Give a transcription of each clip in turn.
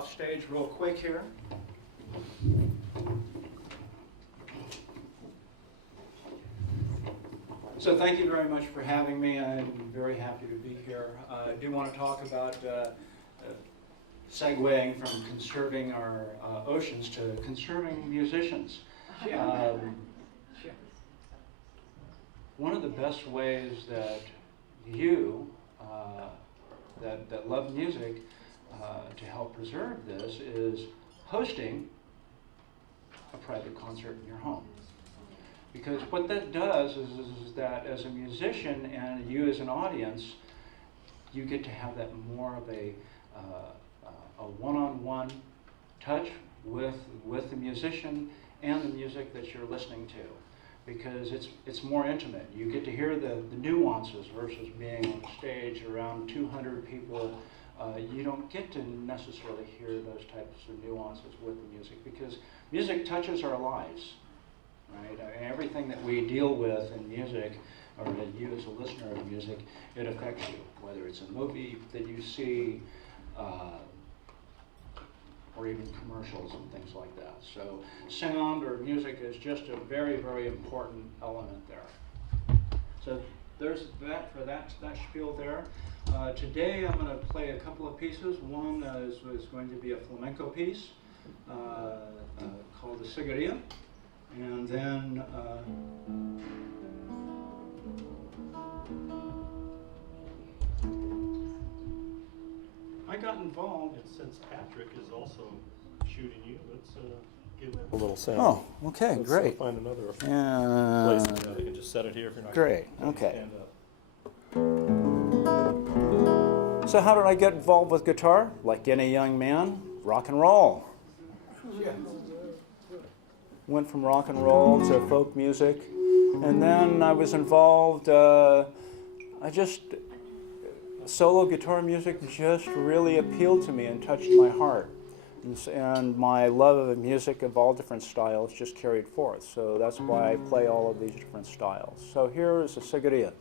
off stage real quick here. So thank you very much for having me. I'm very happy to be here. I do want to talk about segueing from conserving our oceans to conserving musicians. One of the best ways that you that love music to help preserve this is hosting a private concert in your home. Because what that does is that as a musician and you as an audience, you get to have that more of a one-on-one touch with the musician and the music that you're listening to. Because it's more intimate. You get to hear the nuances versus being on stage around 200 people. You don't get to necessarily hear those types of nuances with the music because music touches our lives, right? I mean, everything that we deal with in music, or that you as a listener of music, it affects you. Whether it's a movie that you see, or even commercials and things like that. So sound or music is just a very, very important element there. So there's that for that spiel there. Today I'm going to play a couple of pieces. One is going to be a flamenco piece called the Cigarilla. And then I got involved. And since Patrick is also shooting you, let's give him a little sound. Oh, okay, Let's great. Find another place. Yeah. You can just set it here if you're not. Great, gonna okay. Stand up. So how did I get involved with guitar? Like any young man, rock and roll. Went from rock and roll to folk music, and then I was involved. Solo guitar music just really appealed to me and touched my heart, and my love of music of all different styles just carried forth. So that's why I play all of these different styles. So here is a Cigarilla.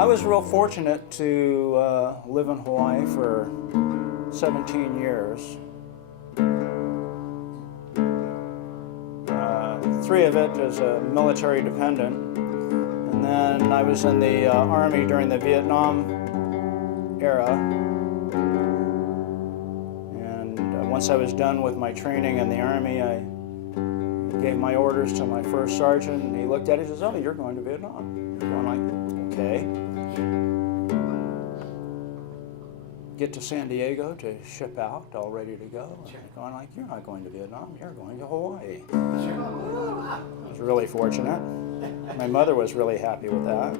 I was real fortunate to live in Hawaii for 17 years. 3 of it as a military dependent. And then I was in the Army during the Vietnam era. And once I was done with my training in the Army, I gave my orders to my first sergeant, and he looked at it and says, "Oh, you're going to Vietnam." I'm like, "Okay." Get to San Diego to ship out, all ready to go. And I'm like, "You're not going to Vietnam, you're going to Hawaii." I was really fortunate. My mother was really happy with that.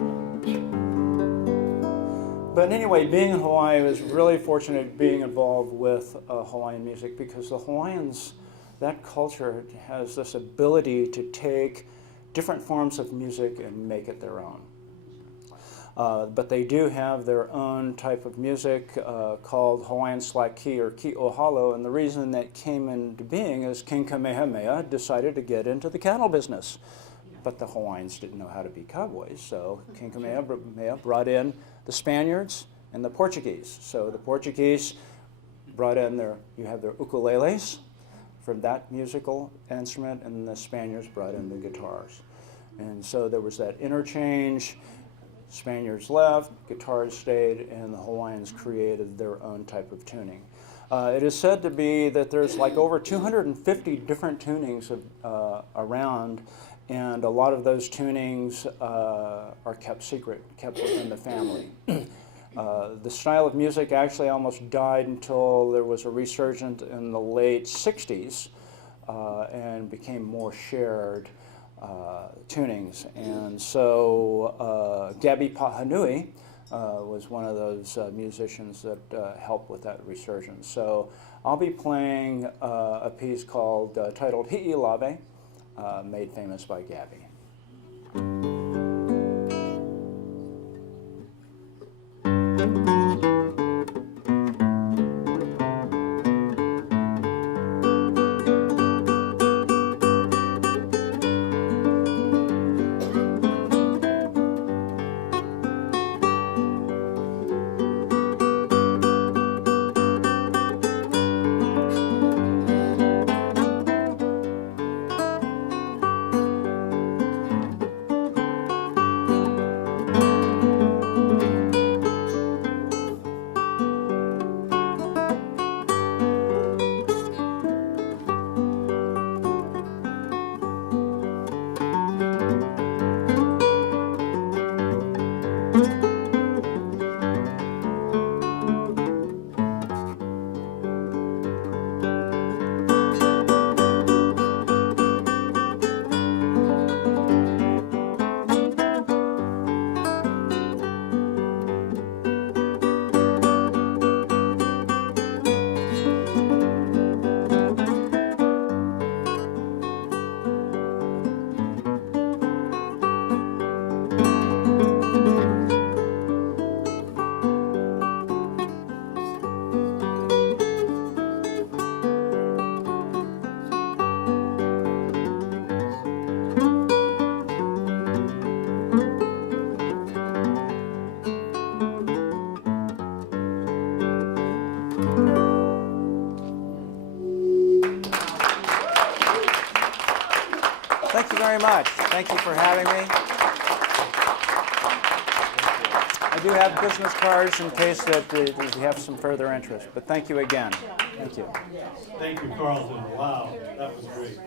But anyway, being in Hawaii, I was really fortunate being involved with Hawaiian music, because the Hawaiians, that culture has this ability to take different forms of music and make it their own. But they do have their own type of music called Hawaiian slack key, or ki ohalo, and the reason that came into being is King Kamehameha decided to get into the cattle business. But the Hawaiians didn't know how to be cowboys, so King Kamehameha brought in the Spaniards and the Portuguese. So the Portuguese brought in you have their ukuleles from that musical instrument, and the Spaniards brought in the guitars. And so there was that interchange. Spaniards left, guitars stayed, and the Hawaiians created their own type of tuning. It is said to be that there's like over 250 different tunings around, and a lot of those tunings are kept secret, kept within the family. The style of music actually almost died until there was a resurgence in the late 60s and became more shared tunings. And so Gabi Pahanui was one of those musicians that helped with that resurgence. So I'll be playing a piece called titled Hi'ilave, made famous by Gabi. thank you very much. Thank you for having me. I do have business cards in case that you have some further interest, but thank you again. Thank you. Thank you, Carlton. Wow, that was great.